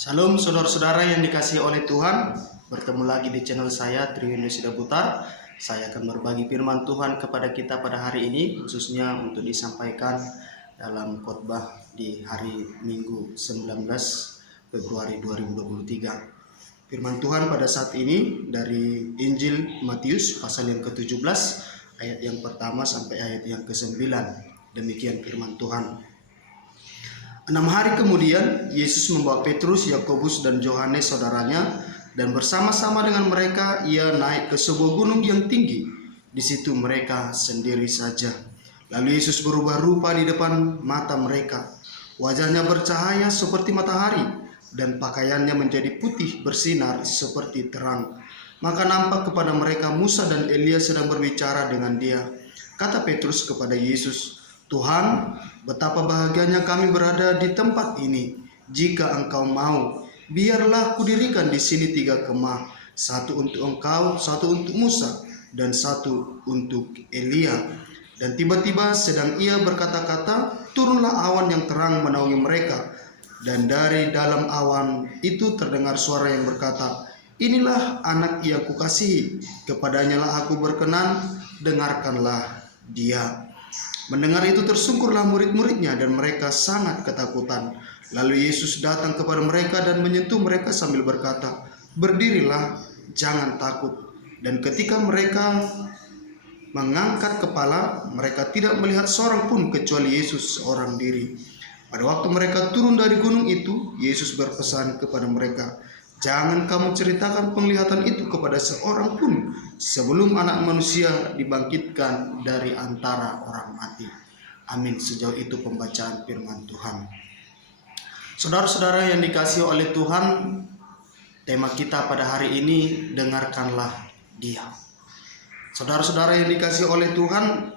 Salam saudara-saudara yang dikasihi oleh Tuhan. Bertemu lagi di channel saya Triwin Yosida Putar. Saya akan berbagi firman Tuhan kepada kita pada hari ini, khususnya untuk disampaikan dalam khotbah di hari Minggu 19 Februari 2023. Firman Tuhan pada saat ini dari Injil Matius pasal yang ke-17 ayat yang pertama sampai ayat yang ke-9. Demikian firman Tuhan. 6 hari kemudian, Yesus membawa Petrus, Yakobus, dan Yohanes saudaranya, dan bersama-sama dengan mereka ia naik ke sebuah gunung yang tinggi. Di situ mereka sendiri saja. Lalu Yesus berubah rupa di depan mata mereka. Wajahnya bercahaya seperti matahari, dan pakaiannya menjadi putih bersinar seperti terang. Maka nampak kepada mereka Musa dan Elia sedang berbicara dengan dia. Kata Petrus kepada Yesus, "Tuhan, betapa bahagianya kami berada di tempat ini. Jika Engkau mau, biarlah kudirikan di sini 3 kemah, satu untuk Engkau, satu untuk Musa, dan satu untuk Elia." Dan tiba-tiba sedang ia berkata-kata, turunlah awan yang terang menaungi mereka. Dan dari dalam awan itu terdengar suara yang berkata, "Inilah anak yang kukasihi, kepadanya lah aku berkenan, dengarkanlah dia." Mendengar itu tersungkurlah murid-muridnya dan mereka sangat ketakutan. Lalu Yesus datang kepada mereka dan menyentuh mereka sambil berkata, "Berdirilah, jangan takut." Dan ketika mereka mengangkat kepala, mereka tidak melihat seorang pun kecuali Yesus seorang diri. Pada waktu mereka turun dari gunung itu, Yesus berpesan kepada mereka, "Jangan kamu ceritakan penglihatan itu kepada seorang pun sebelum Anak Manusia dibangkitkan dari antara orang mati." Amin. Sejauh itu pembacaan firman Tuhan. Saudara-saudara yang dikasihi oleh Tuhan, tema kita pada hari ini, dengarkanlah Dia. Saudara-saudara yang dikasihi oleh Tuhan,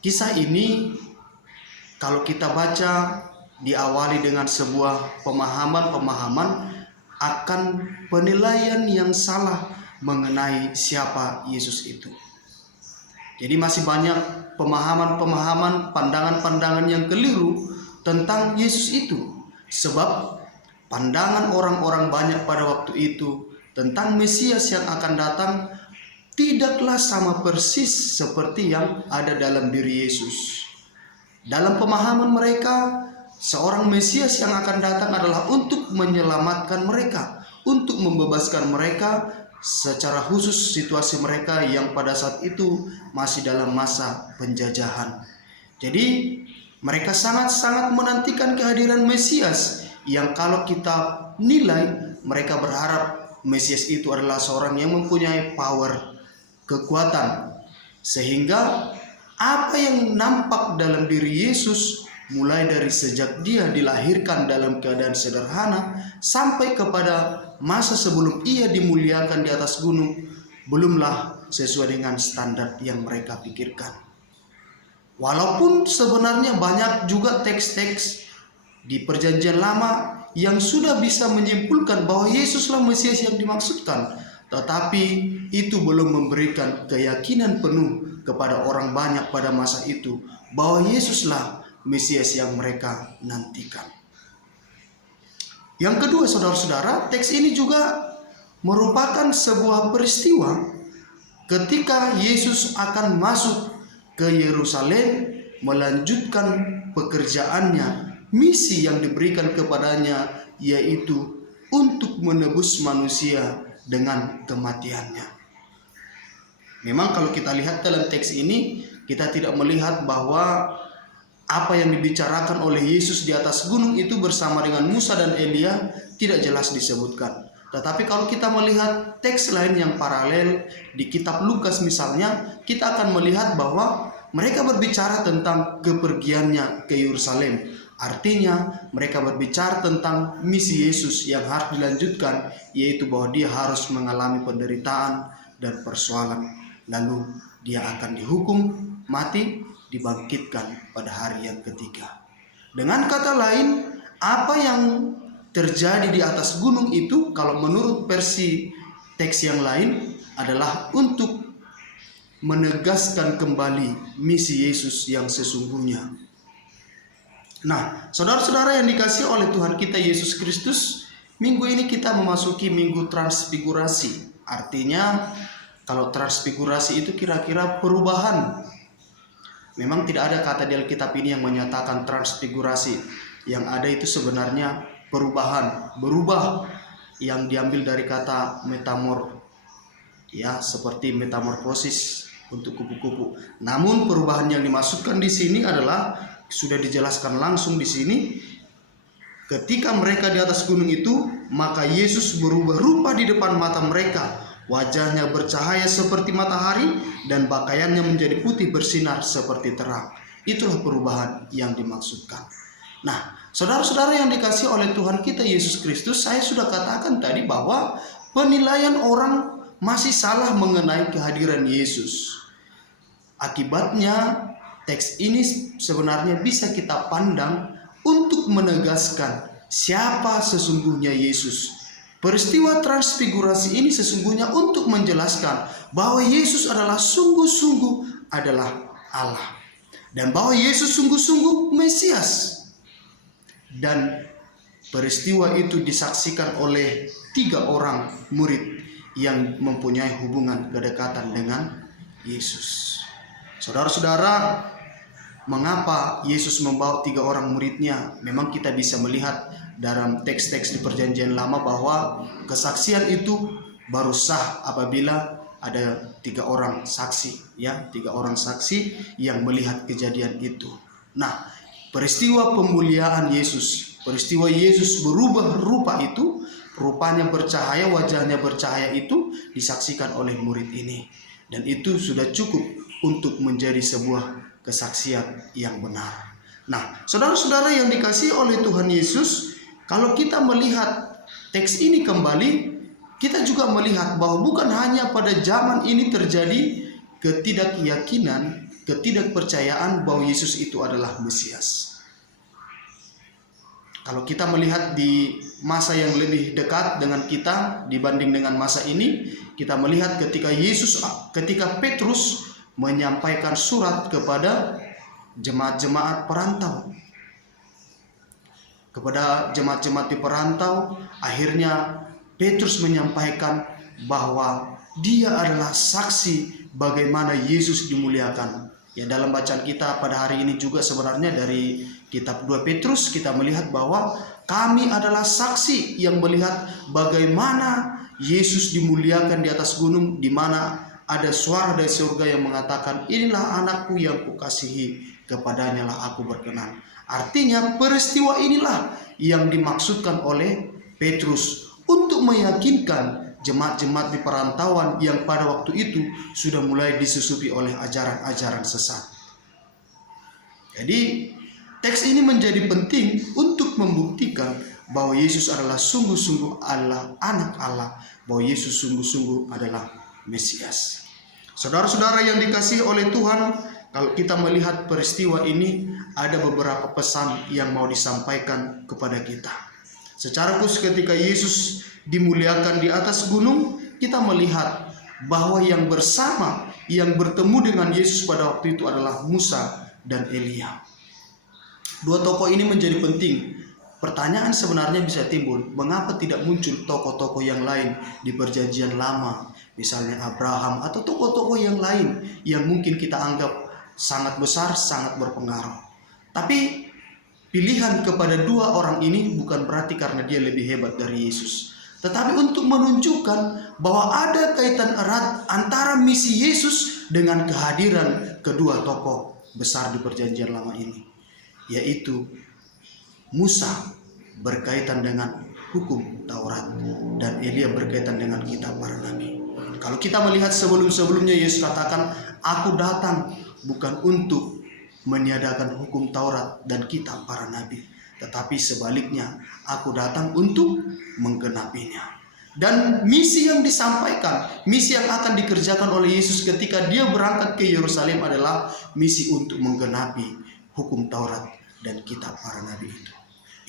kisah ini kalau kita baca diawali dengan sebuah pemahaman akan penilaian yang salah mengenai siapa Yesus itu. Jadi masih banyak pemahaman-pemahaman, pandangan-pandangan yang keliru tentang Yesus itu. Sebab pandangan orang-orang banyak pada waktu itu tentang Mesias yang akan datang tidaklah sama persis seperti yang ada dalam diri Yesus. Dalam pemahaman mereka, seorang Mesias yang akan datang adalah untuk menyelamatkan mereka, untuk membebaskan mereka, secara khusus situasi mereka yang pada saat itu masih dalam masa penjajahan. Jadi mereka sangat-sangat menantikan kehadiran Mesias yang kalau kita nilai, mereka berharap Mesias itu adalah seorang yang mempunyai power, kekuatan, sehingga apa yang nampak dalam diri Yesus mulai dari sejak dia dilahirkan dalam keadaan sederhana sampai kepada masa sebelum ia dimuliakan di atas gunung, belumlah sesuai dengan standar yang mereka pikirkan. Walaupun sebenarnya banyak juga teks-teks di Perjanjian Lama yang sudah bisa menyimpulkan bahwa Yesuslah Mesias yang dimaksudkan, tetapi itu belum memberikan keyakinan penuh kepada orang banyak pada masa itu bahwa Yesuslah Mesias yang mereka nantikan. Yang kedua, saudara-saudara, teks ini juga merupakan sebuah peristiwa ketika Yesus akan masuk ke Yerusalem melanjutkan pekerjaannya, misi yang diberikan kepadanya, yaitu untuk menebus manusia dengan kematiannya. Memang kalau kita lihat dalam teks ini, kita tidak melihat bahwa apa yang dibicarakan oleh Yesus di atas gunung itu bersama dengan Musa dan Elia tidak jelas disebutkan. Tetapi kalau kita melihat teks lain yang paralel di kitab Lukas misalnya, kita akan melihat bahwa mereka berbicara tentang kepergiannya ke Yerusalem. Artinya mereka berbicara tentang misi Yesus yang harus dilanjutkan, yaitu bahwa dia harus mengalami penderitaan dan persoalan. Lalu dia akan dihukum mati, dibangkitkan pada hari yang ketiga. Dengan kata lain, apa yang terjadi di atas gunung itu, kalau menurut versi teks yang lain, adalah untuk menegaskan kembali misi Yesus yang sesungguhnya. Nah, saudara-saudara yang dikasihi oleh Tuhan kita Yesus Kristus, minggu ini kita memasuki minggu transfigurasi. Artinya, kalau transfigurasi itu kira-kira perubahan. Memang tidak ada kata di Alkitab ini yang menyatakan transfigurasi. Yang ada itu sebenarnya perubahan, berubah, yang diambil dari kata metamor, ya, seperti metamorfosis untuk kupu-kupu. Namun perubahan yang dimaksudkan di sini adalah sudah dijelaskan langsung di sini. Ketika mereka di atas gunung itu, maka Yesus berubah rupa di depan mata mereka. Wajahnya bercahaya seperti matahari dan pakaiannya menjadi putih bersinar seperti terang. Itulah perubahan yang dimaksudkan. Nah, saudara-saudara yang dikasihi oleh Tuhan kita Yesus Kristus, saya sudah katakan tadi bahwa penilaian orang masih salah mengenai kehadiran Yesus. Akibatnya, teks ini sebenarnya bisa kita pandang untuk menegaskan siapa sesungguhnya Yesus. Peristiwa transfigurasi ini sesungguhnya untuk menjelaskan bahwa Yesus adalah sungguh-sungguh adalah Allah. Dan bahwa Yesus sungguh-sungguh Mesias. Dan peristiwa itu disaksikan oleh 3 orang murid yang mempunyai hubungan kedekatan dengan Yesus. Saudara-saudara, mengapa Yesus membawa 3 orang muridnya? Memang kita bisa melihat dalam teks-teks di Perjanjian Lama bahwa kesaksian itu baru sah apabila ada 3 orang saksi, ya, 3 orang saksi yang melihat kejadian itu. Nah, peristiwa pemuliaan Yesus, peristiwa Yesus berubah rupa itu, rupanya bercahaya, wajahnya bercahaya itu disaksikan oleh murid ini. Dan itu sudah cukup untuk menjadi sebuah kesaksian yang benar. Nah, saudara-saudara yang dikasihi oleh Tuhan Yesus, kalau kita melihat teks ini kembali, kita juga melihat bahwa bukan hanya pada zaman ini terjadi ketidakyakinan, ketidakpercayaan bahwa Yesus itu adalah Mesias. Kalau kita melihat di masa yang lebih dekat dengan kita dibanding dengan masa ini, kita melihat ketika Petrus menyampaikan surat kepada jemaat-jemaat perantau. Kepada jemaat-jemaat di perantau, akhirnya Petrus menyampaikan bahwa dia adalah saksi bagaimana Yesus dimuliakan. Ya, dalam bacaan kita pada hari ini juga sebenarnya dari kitab 2 Petrus kita melihat bahwa kami adalah saksi yang melihat bagaimana Yesus dimuliakan di atas gunung, di mana ada suara dari surga yang mengatakan, inilah anakku yang kukasihi, kepadanya lah aku berkenan. Artinya peristiwa inilah yang dimaksudkan oleh Petrus untuk meyakinkan jemaat-jemaat di perantauan yang pada waktu itu sudah mulai disusupi oleh ajaran-ajaran sesat. Jadi teks ini menjadi penting untuk membuktikan bahwa Yesus adalah sungguh-sungguh adalah anak Allah, bahwa Yesus sungguh-sungguh adalah Mesias. Saudara-saudara yang dikasihi oleh Tuhan, kalau kita melihat peristiwa ini, ada beberapa pesan yang mau disampaikan kepada kita. Secara khusus ketika Yesus dimuliakan di atas gunung, kita melihat bahwa yang bersama, yang bertemu dengan Yesus pada waktu itu adalah Musa dan Elia. 2 tokoh ini menjadi penting. Pertanyaan sebenarnya bisa timbul, mengapa tidak muncul tokoh-tokoh yang lain di Perjanjian Lama, misalnya Abraham atau tokoh-tokoh yang lain yang mungkin kita anggap sangat besar, sangat berpengaruh. Tapi pilihan kepada 2 orang ini bukan berarti karena dia lebih hebat dari Yesus, tetapi untuk menunjukkan bahwa ada kaitan erat antara misi Yesus dengan kehadiran kedua tokoh besar di Perjanjian Lama ini, yaitu Musa berkaitan dengan hukum Taurat dan Elia berkaitan dengan kitab para nabi. Kalau kita melihat sebelum-sebelumnya Yesus katakan, aku datang bukan untuk meniadakan hukum Taurat dan kitab para nabi, tetapi sebaliknya aku datang untuk menggenapinya. Dan misi yang disampaikan, misi yang akan dikerjakan oleh Yesus ketika dia berangkat ke Yerusalem adalah misi untuk menggenapi hukum Taurat dan kitab para nabi itu.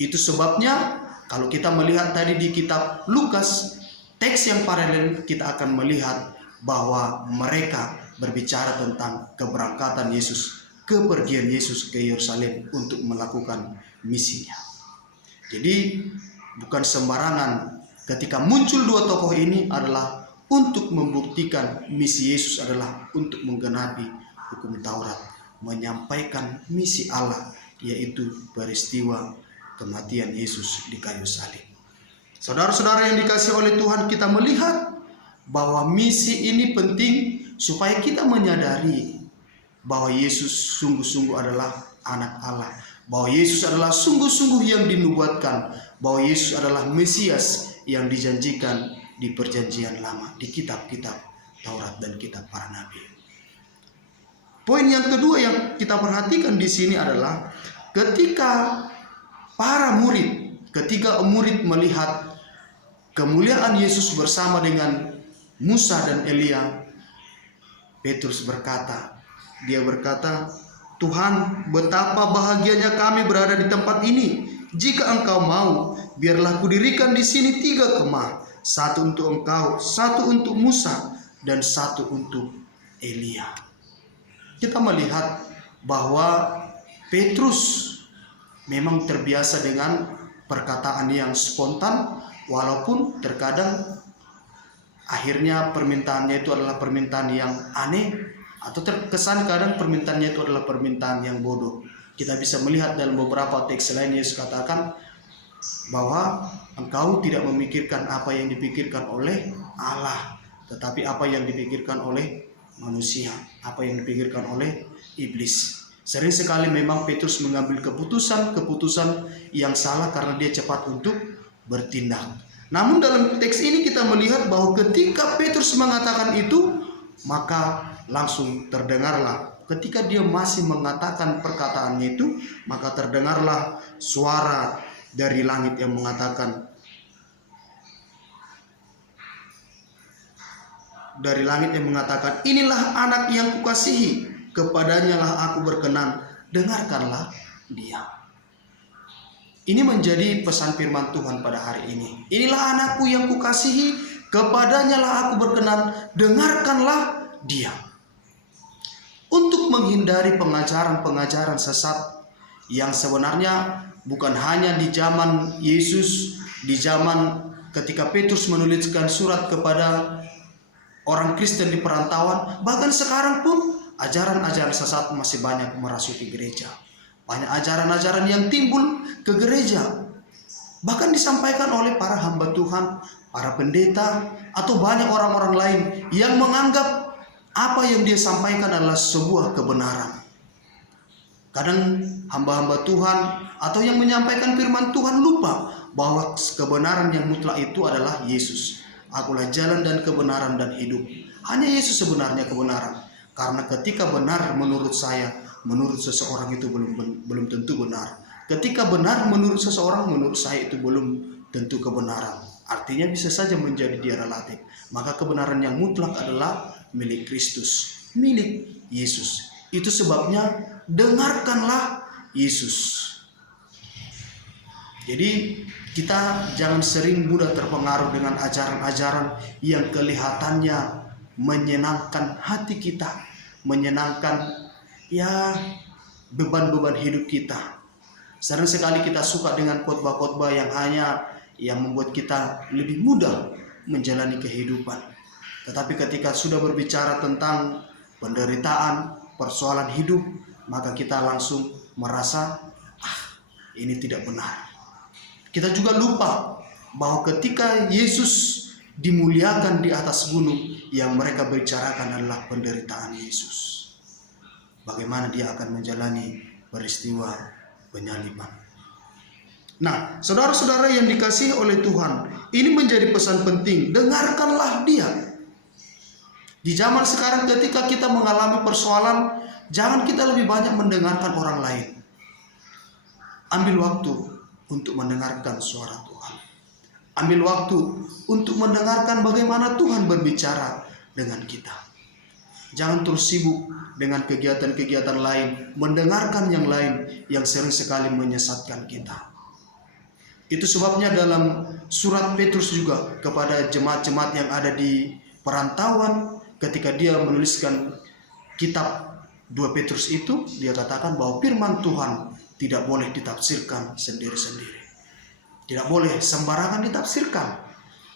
Itu sebabnya kalau kita melihat tadi di kitab Lukas, teks yang paralel, kita akan melihat bahwa mereka berbicara tentang keberangkatan Yesus kepergian Yesus ke Yerusalem untuk melakukan misinya. Jadi bukan sembarangan ketika muncul dua tokoh ini adalah untuk membuktikan misi Yesus adalah untuk menggenapi hukum Taurat, menyampaikan misi Allah, yaitu peristiwa kematian Yesus di kayu salib. Saudara-saudara yang dikasihi oleh Tuhan, kita melihat bahwa misi ini penting supaya kita menyadari bahwa Yesus sungguh-sungguh adalah anak Allah, bahwa Yesus adalah sungguh-sungguh yang dinubuatkan, bahwa Yesus adalah Mesias yang dijanjikan di perjanjian lama, di kitab-kitab Taurat dan kitab para nabi. Poin yang kedua yang kita perhatikan di sini adalah ketika murid melihat kemuliaan Yesus bersama dengan Musa dan Elia, Petrus berkata, Tuhan, betapa bahagianya kami berada di tempat ini. Jika Engkau mau, biarlah kudirikan di sini 3 kemah, 1 untuk Engkau, 1 untuk Musa, dan 1 untuk Elia. Kita melihat bahwa Petrus memang terbiasa dengan perkataan yang spontan, walaupun terkadang akhirnya permintaannya itu adalah permintaan yang aneh, atau terkesan kadang permintaannya itu adalah permintaan yang bodoh. Kita bisa melihat dalam beberapa teks lain Yesus katakan bahwa engkau tidak memikirkan apa yang dipikirkan oleh Allah, tetapi apa yang dipikirkan oleh manusia, apa yang dipikirkan oleh iblis. Sering sekali memang Petrus mengambil keputusan yang salah karena dia cepat untuk bertindak. Namun dalam teks ini kita melihat bahwa ketika Petrus mengatakan itu, maka langsung terdengarlah, ketika dia masih mengatakan perkataannya itu, maka terdengarlah suara dari langit yang mengatakan, inilah anak yang kukasihi, kepadanya lah aku berkenan, dengarkanlah dia. Ini menjadi pesan firman Tuhan pada hari ini. Inilah anakku yang kukasihi, kepadanya lah aku berkenan, dengarkanlah dia. Untuk menghindari pengajaran-pengajaran sesat yang sebenarnya bukan hanya di zaman Yesus, di zaman ketika Petrus menuliskan surat kepada orang Kristen di perantauan, bahkan sekarang pun ajaran-ajaran sesat masih banyak merasuki gereja. Banyak ajaran-ajaran yang timbul ke gereja, bahkan disampaikan oleh para hamba Tuhan, para pendeta, atau banyak orang-orang lain yang menganggap apa yang dia sampaikan adalah sebuah kebenaran. Kadang hamba-hamba Tuhan atau yang menyampaikan firman Tuhan lupa bahwa kebenaran yang mutlak itu adalah Yesus. Akulah jalan dan kebenaran dan hidup. Hanya Yesus sebenarnya kebenaran. Karena ketika benar menurut saya, menurut seseorang itu belum tentu benar. Ketika benar menurut seseorang, menurut saya itu belum tentu kebenaran. Artinya bisa saja menjadi dia relatif. Maka kebenaran yang mutlak adalah milik Kristus, milik Yesus. Itu sebabnya dengarkanlah Yesus. Jadi kita jangan sering mudah terpengaruh dengan ajaran-ajaran yang kelihatannya menyenangkan hati kita, menyenangkan beban-beban hidup kita. Sering sekali kita suka dengan khotbah-khotbah yang membuat kita lebih mudah menjalani kehidupan. Tetapi ketika sudah berbicara tentang penderitaan, persoalan hidup, maka kita langsung merasa ini tidak benar. Kita juga lupa bahwa ketika Yesus dimuliakan di atas gunung, yang mereka bicarakan adalah penderitaan Yesus. Bagaimana dia akan menjalani peristiwa penyaliban. Nah, saudara-saudara yang dikasihi oleh Tuhan, ini menjadi pesan penting, dengarkanlah dia. Di zaman sekarang ketika kita mengalami persoalan, jangan kita lebih banyak mendengarkan orang lain. Ambil waktu untuk mendengarkan suara Tuhan. Ambil waktu untuk mendengarkan bagaimana Tuhan berbicara dengan kita. Jangan terus sibuk dengan kegiatan-kegiatan lain, mendengarkan yang lain yang sering sekali menyesatkan kita. Itu sebabnya dalam surat Petrus juga kepada jemaat-jemaat yang ada di perantauan, ketika dia menuliskan kitab 2 Petrus itu dia katakan bahwa firman Tuhan tidak boleh ditafsirkan sendiri-sendiri. Tidak boleh sembarangan ditafsirkan.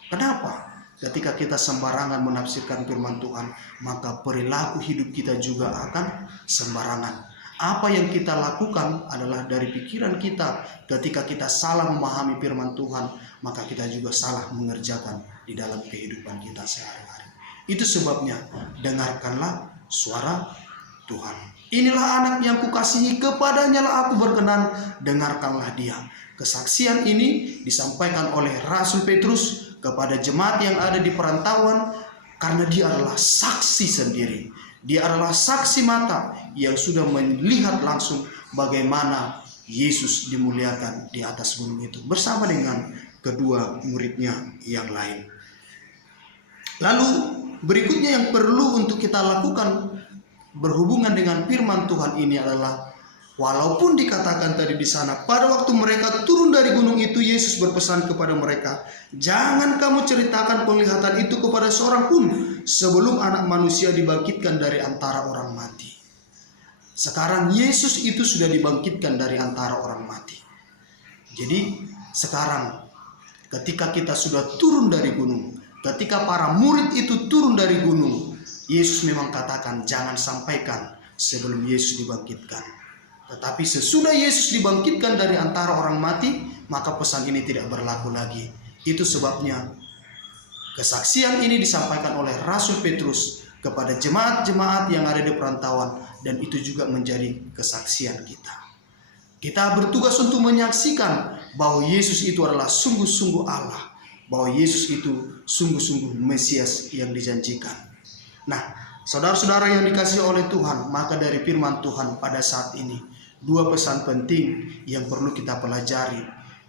Kenapa? Ketika kita sembarangan menafsirkan firman Tuhan, maka perilaku hidup kita juga akan sembarangan. Apa yang kita lakukan adalah dari pikiran kita. Ketika kita salah memahami firman Tuhan, maka kita juga salah mengerjakan di dalam kehidupan kita sehari-hari. Itu sebabnya dengarkanlah suara Tuhan. Inilah anak yang kukasihi, kepadanya lah aku berkenan, dengarkanlah dia. Kesaksian ini disampaikan oleh Rasul Petrus kepada jemaat yang ada di perantauan, karena dia adalah saksi sendiri. Dia adalah saksi mata yang sudah melihat langsung bagaimana Yesus dimuliakan di atas gunung itu bersama dengan kedua muridnya yang lain. Lalu berikutnya yang perlu untuk kita lakukan berhubungan dengan firman Tuhan ini adalah, walaupun dikatakan tadi di sana, pada waktu mereka turun dari gunung itu, Yesus berpesan kepada mereka, jangan kamu ceritakan penglihatan itu kepada seorang pun sebelum anak manusia dibangkitkan dari antara orang mati. Sekarang Yesus itu sudah dibangkitkan dari antara orang mati. Jadi sekarang ketika kita sudah turun dari gunung, ketika para murid itu turun dari gunung, Yesus memang katakan jangan sampaikan sebelum Yesus dibangkitkan. Tetapi sesudah Yesus dibangkitkan dari antara orang mati, maka pesan ini tidak berlaku lagi. Itu sebabnya kesaksian ini disampaikan oleh Rasul Petrus kepada jemaat-jemaat yang ada di perantauan, dan itu juga menjadi kesaksian kita. Kita bertugas untuk menyaksikan bahwa Yesus itu adalah sungguh-sungguh Allah, bahwa Yesus itu sungguh-sungguh Mesias yang dijanjikan. Nah, saudara-saudara yang dikasihi oleh Tuhan, maka dari firman Tuhan pada saat ini, 2 pesan penting yang perlu kita pelajari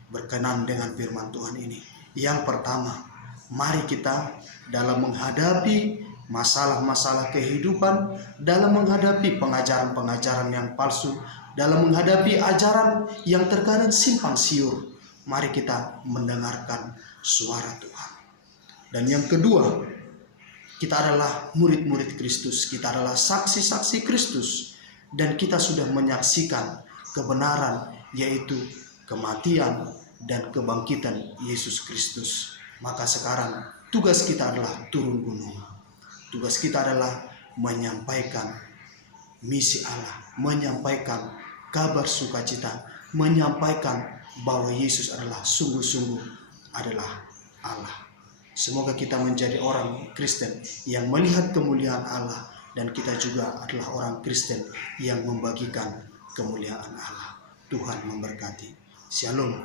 berkenan dengan firman Tuhan ini. Yang pertama, mari kita dalam menghadapi masalah-masalah kehidupan, dalam menghadapi pengajaran-pengajaran yang palsu, dalam menghadapi ajaran yang terkadang simpang siur, mari kita mendengarkan suara Tuhan. Dan yang kedua, kita adalah murid-murid Kristus, kita adalah saksi-saksi Kristus, dan kita sudah menyaksikan kebenaran, yaitu kematian dan kebangkitan Yesus Kristus. Maka sekarang tugas kita adalah turun gunung. Tugas kita adalah menyampaikan misi Allah, menyampaikan kabar sukacita, menyampaikan bahwa Yesus adalah sungguh-sungguh adalah Allah. Semoga kita menjadi orang Kristen yang melihat kemuliaan Allah, dan kita juga adalah orang Kristen yang membagikan kemuliaan Allah. Tuhan memberkati. Shalom.